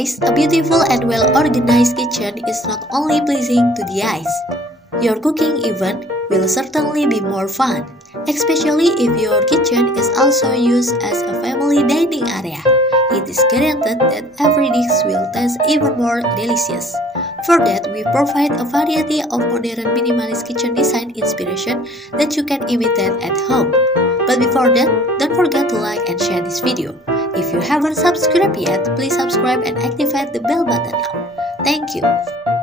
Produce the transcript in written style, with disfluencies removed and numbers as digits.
guys, a beautiful and well-organized kitchen is not only pleasing to the eyes. Your cooking event will certainly be more fun, especially if your kitchen is also used as a family dining area. It is guaranteed that every dish will taste even more delicious. For that, we provide a variety of modern minimalist kitchen design inspiration that you can imitate at home. But before that, don't forget to like and share this video. If you haven't subscribed yet, please subscribe and activate the bell button now. Thank you.